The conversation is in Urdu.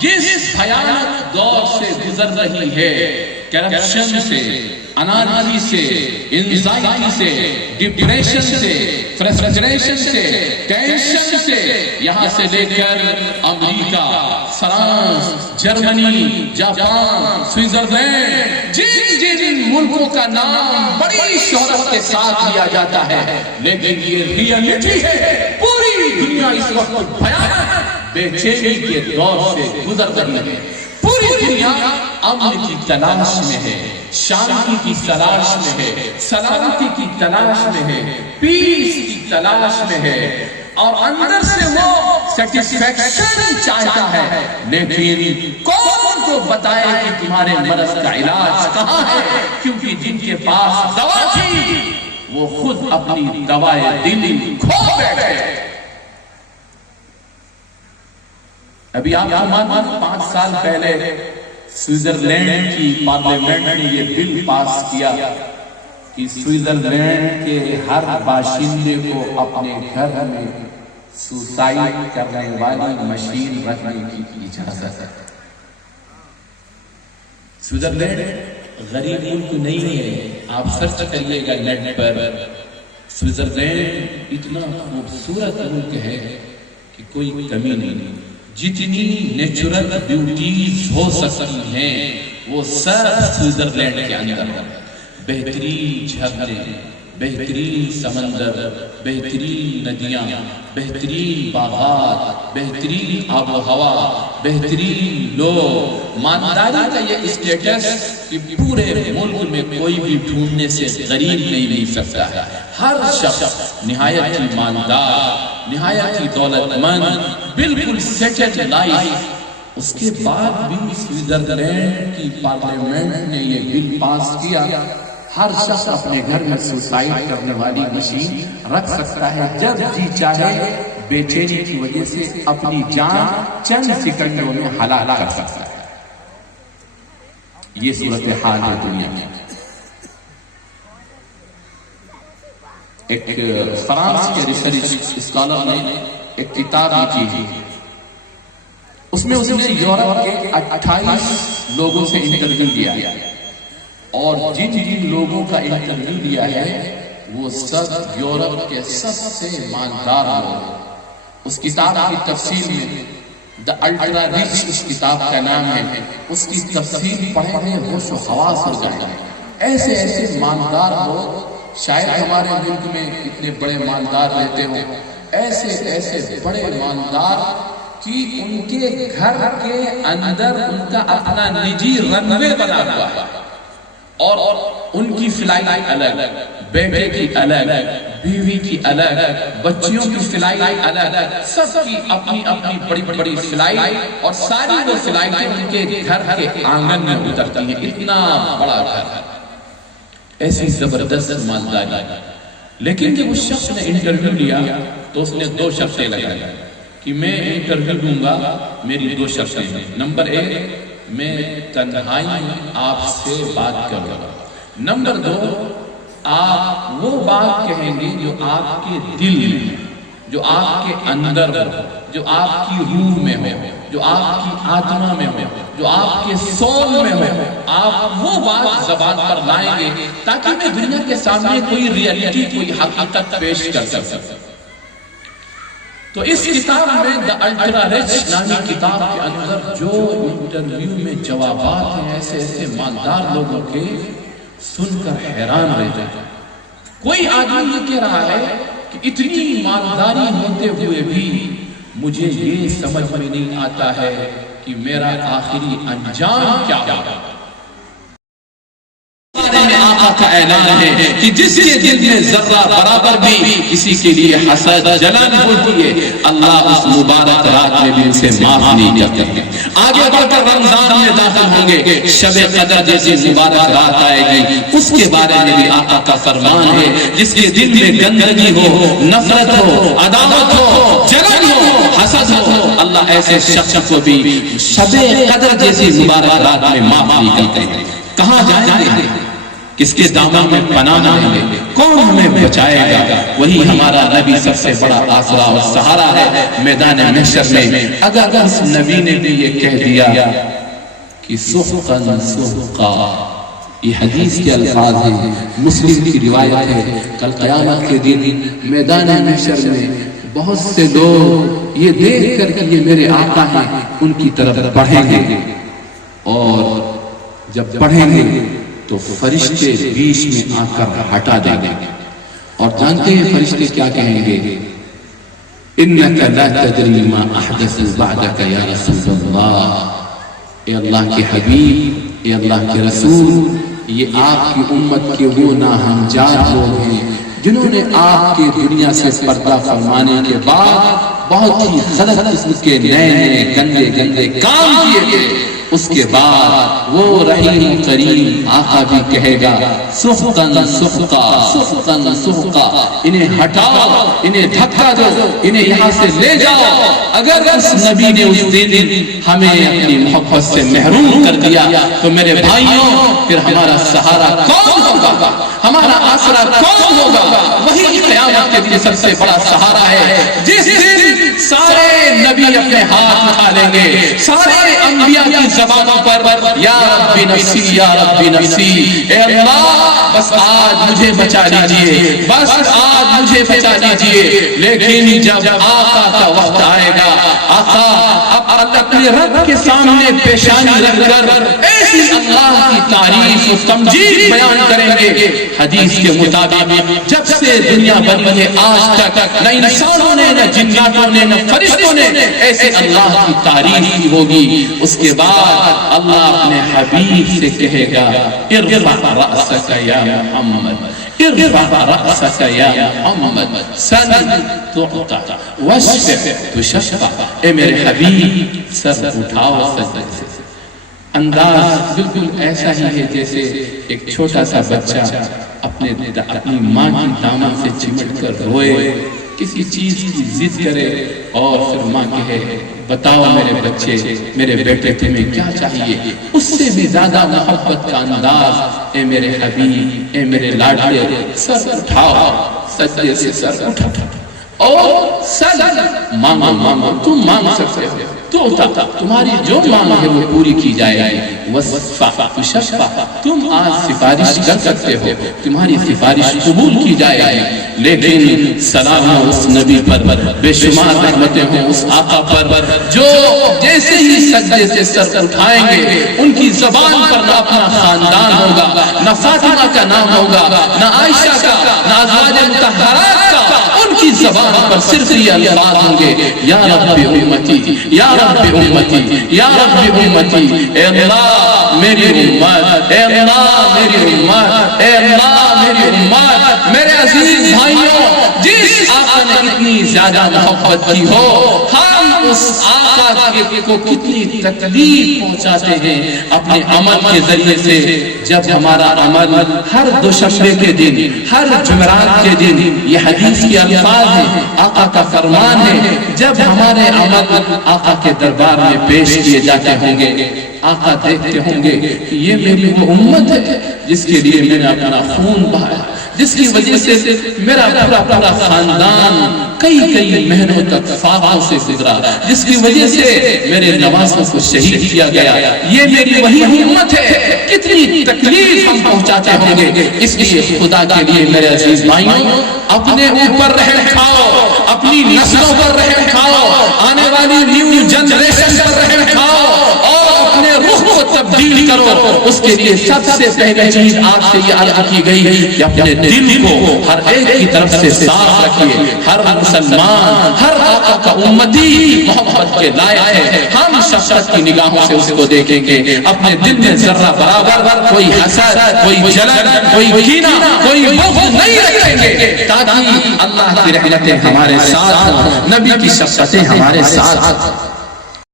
جس بھیانک دور سے گزر رہی ہے، کرپشن سے، انارکی سے، انزائٹی سے، ڈپریشن سے، فرسٹریشن سے، ٹینشن سے، یہاں سے لے کر امریکہ، فرانس، جرمنی، جاپان، سوئٹزرلینڈ، جن ملکوں کا نام بڑی شہرت کے ساتھ لیا جاتا ہے، لیکن یہ ریئلٹی ہے، پوری دنیا اس وقت بھیانک بے چینی کے دور سے گزر رہی ہے۔ پوری دنیا امن کی تلاش میں ہے، شانتی کی تلاش میں ہے، سلامتی کی تلاش میں ہے، پیس کی تلاش میں ہے، اور اندر سے وہ سیٹسفیکشن چاہتا ہے، لیکن کون کو بتائے کہ تمہارے مرض کا علاج کہاں ہے؟ کیونکہ جن کے پاس دوا تھی وہ خود اپنی دوائے دل کھو بیٹھے۔ ابھی آپ کو معلوم 5 سال پہلے سوئٹزرلینڈ کی پارلیمنٹ نے یہ بل پاس کیا کہ سوئٹزرلینڈ کے ہر باشندے کو اپنے گھر میں سوسائڈ کرنے والی مشین رکھنے کی اجازت ہے۔ سوئٹزرلینڈ غریب ملک نہیں ہے، آپ سرچ کریے گا نیٹ پر، سوئٹزرلینڈ اتنا خوبصورت ملک ہے کہ کوئی کمی نہیں، جتنی نیچرل بیوٹیز ہو سکتی ہیں وہ سب سوئٹزرلینڈ کے اندر، بہترین جھرنے، بہترین سمندر، بہترین ندیاں، بہترین باغات، بہترین آب و ہوا، بہترین لوگ، مانداری کا یہ اسٹیٹس کہ پورے ملک میں کوئی بھی ڈھونڈنے سے غریب نہیں مل سکتا ہے۔ ہر شخص نہایت ہی ماندار، نہایت ہی دولت مند، بالکل سیٹلڈ لائف۔ اس کے بعد بھی سوئٹزرلینڈ کی پارلیمنٹ نے یہ بل پاس کیا، ہر شخص اپنے گھر میں سوسائڈ کرنے والی مشین رکھ سکتا ہے، جب جی چاہے بے چینی کی وجہ سے اپنی جان چند سیکنڈوں میں ہلاک کر سکتا ہے۔ یہ صورتحال ہے دنیا میں۔ ایک فرانس کے ریسرچ اسکالر نے ایک کتاب لکھی تھی، اس میں اس نے یورپ کے 28 لوگوں سے انٹرویو لیا، اور جن لوگوں کا انٹرویو لیا ہے وہ سب یورپ کے سب سے مالدار لوگ۔ اس کتاب کی تفصیل میں دا الٹرا ریچ اس کتاب کا نام ہے، اس کی تفصیل پڑھنے ہوش و حواس ہو جاتا ہے۔ ایسے ایسے مالدار لوگ شاید ہمارے ملک میں اتنے بڑے مالدار رہتے ہوں، ایسے ایسے بڑے مالدار کہ ان کے گھر کے اندر ان کا اپنا نجی رن وے بنا ہوا ہے، اور ان کی فلائٹ الگ، بیٹے کی الگ، بیوی کی الگ، بچیوں کی فلائٹ الگ، سب کی اپنی اپنی بڑی بڑی فلائٹ، اور ساری وہ فلائٹیں ان کے گھر کے آنگن میں اترتی ہیں۔ اتنا بڑا گھر ہے، ایسی زبردست مالداری۔ لیکن جب اس شخص نے انٹرویو لیا تو اس نے 2 شرطیں لگائی کہ میں انٹرویو دوں گا، میری 2 شرطیں ہیں۔ نمبر 1، میں تنہائی میں آپ سے بات کروں گا۔ نمبر 2، آپ وہ بات کہیں گے جو آپ کے دل میں، جو آپ کے اندر ہو، جو آپ کی روح میں ہو، جو آپ کی آتما میں ہو، جو آپ کے سول میں ہو، آپ وہ بات زبان پر لائیں گے تاکہ میں دنیا کے سامنے کوئی ریئلٹی، کوئی حقیقت پیش کر سکوں۔ تو اس کتاب میں دا الٹرا ریچ نامی کتاب کے اندر جو انٹرویو میں جوابات ہیں ایسے ایسے مالدار لوگوں کے، سن کر حیران رہ جاتے۔ کوئی آدمی یہ کہہ رہا ہے کہ اتنی مالداری ہوتے ہوئے بھی مجھے یہ سمجھ میں نہیں آتا ہے کہ میرا آخری انجام کیا ہوگا۔ آقا کا اعلان ہے کہ جس کے دل میں ذرہ برابر بھی کسی کے لیے حسد جلن ہوتی ہے، اللہ اس مبارک رات میں بھی اسے معاف نہیں کرتے۔ آگے بڑھ کر رمضان میں داخل ہوں گے، شب قدر جیسی مبارک رات آئے گی، اس کے بارے میں بھی آقا کا فرمان ہے جس کے دل میں گندگی ہو، نفرت ہو، عداوت ہو، جلن ہو، حسد ہو، اللہ ایسے شخص کو بھی شب قدر جیسی مبارک رات میں معاف نہیں کرتے۔ کہاں جائیں گے؟ کس کے دامن میں پناہ لیں گے؟ کون ہمیں بچائے گا؟ وہی ہمارا نبی سب سے بڑا آسرا اور سہارا ہے میدان محشر میں۔ اگر اس نبی نے بھی یہ کہہ دیا کہ سحقا سحقا، یہ حدیث کے الفاظ ہیں، مسلم کی روایت ہے، کل قیامت کے دن میدان محشر میں بہت سے لوگ یہ دیکھ کر کہ یہ میرے آقا ہیں ان کی طرف بڑھیں گے، اور جب بڑھیں گے تو فرشتے بیچ میں آ کر ہٹا دیں گے، اور جانتے ہیں فرشتے کیا کہیں گے؟ اِنَّكَ لَا تَدْرِي مَا أَحْدَثُ بَعْدَكَ يَا رَسُولَ اللَّهِ، اے اللہ کے حبیب، اے اللہ کے رسول، یہ آپ کی امت کے وہ ناہنجار لوگ ہیں جنہوں نے آپ کے دنیا سے پردہ فرمانے کے بعد بہت ہی غلط قسم کے نئے نئے گندے گندے کام کیے تھے، اس کے بعد وہ رحیم کریم آقا بھی کہے گا سحقاً سحقا سحقاً سحقا، انہیں ہٹاؤ، انہیں دھکا دو، انہیں یہاں سے لے جاؤ۔ اگر اس نبی نے اس دن ہمیں اپنی محبت سے محروم کر دیا تو میرے بھائیوں پھر ہمارا سہارا کون ہوگا؟ ہمارا آسرا کون ہوگا؟ وہی قیامت کے دن سب سے بڑا سہارا ہے، جس دن سارے نبی اپنے ہاتھ اٹھا لیں گے، سارے انبیاء کی زبانوں پر یا رب نفسی یا رب نفسی، اے اللہ بس آج مجھے بچا لیجئے، بس آج مجھے بچا لیجئے۔ لیکن جب آقا کا وقت آئے گا، آقا اپنے رب کے سامنے پیشانی رکھ کر ایسی اللہ کی تعریف و تمجید بیان کریں گے۔ حدیث کے مطابق جب سے دنیا بنی ہے آج تک نہ انسانوں نے، نہ جناتوں نے، نہ فرشتوں نے ایسے اللہ کی تعریف کی ہوگی۔ اس کے بعد اللہ اپنے حبیب سے کہے گا ارفع رأسک یا محمد، ارفع رأسک یا محمد، سل تعطى واشفع تشفع، اے میرے حبیب سر اٹھاؤ سجدے سے۔ انداز بالکل ایسا ہی ہے جیسے ایک چھوٹا سا بچہ اپنی ماں کی دامن سے چمٹ کر روئے، کسی چیز کی ضد کرے اور پھر ماں کہے بتاؤ میرے بچے، میرے بیٹے تمہیں کیا چاہیے؟ اس سے بھی زیادہ محبت کا انداز، اے میرے حبیب، اے میرے لاڈلے، سر اٹھاؤ سجدے سے، سر اٹھا اور سل مانگو، مانگو، تم مانگ سکتے ہو تو تمہاری جو مانگ ہے وہ پوری کی جائے گی، وصفا تشفع، تم آج سفارش کر سکتے ہو، تمہاری سفارش قبول کی جائے گی۔ لیکن سلام ہو اس نبی پر، بے شمار رحمتیں ہوں اس آقا پر، جو جیسے ہی سجدے سے سر اٹھائیں گے ان کی زبان پر نہ اپنا خاندان ہوگا، نہ فاطمہ کا نام ہوگا، نہ عائشہ کا، نہ ازواج مطہرات کا، ان کی زبان پر صرف یہ الفاظ ہوں گے یا رب امتی، یا رب امتی، یا رب امتی، اے اللہ میری امت، اے اللہ میری امت، اے اللہ میری امت۔ میرے عزیز بھائیوں، جس آقا نے اتنی زیادہ محبت کی ہو، ہم اس آقا کو کتنی تکلیف پہنچاتے ہیں اپنے عمل کے ذریعے سے۔ جب ہمارا عمل ہر دوشنبے کے دن، ہر جمعرات کے دن، یہ حدیث کے الفاظ ہیں، آقا کا فرمان ہے، جب ہمارے عمل آقا کے دربار میں پیش کیے جاتے ہوں گے، آقا دیکھتے ہوں گے کہ یہ میری وہ امت ہے جس کے لیے میں نے اپنا خون بہایا، جس کی وجہ سے میرا پورا خاندان کئی مہینوں تک فاقوں سے گزرا، جس کی وجہ سے میرے نوازوں کو شہید کیا گیا، یہ میری وہی امت ہے۔ کتنی تکلیف ہم پہنچاتے ہوں گے، اس لیے خدا کے لیے میرے عزیز بھائیوں اپنے اوپر رحم کھاؤ، اپنی نسلوں پر رحم کھاؤ، آنے والی نیو جنریشن پر رحم کھاؤ اور اپنے روح کو تبدیل کرو۔ اس کے لیے سب سے پہلے چیز آپ سے یہ عرض کی گئی کہ اپنے دل کو ہر ایک کی طرف سے صاف رکھیے۔ ہر مسلمان، ہر آقا کا امتی محبت کے لائق ہے، ہم شفقت کی نگاہوں سے اس کو دیکھیں گے، اپنے دل میں ذرہ برابر کوئی حسد، کوئی جلن، کوئی کینہ، کوئی بغض نہیں رکھیں گے، تاکہ اللہ کی رحمتیں ہمارے ساتھ ہوں، نبی کی شفقتیں ہمارے ساتھ۔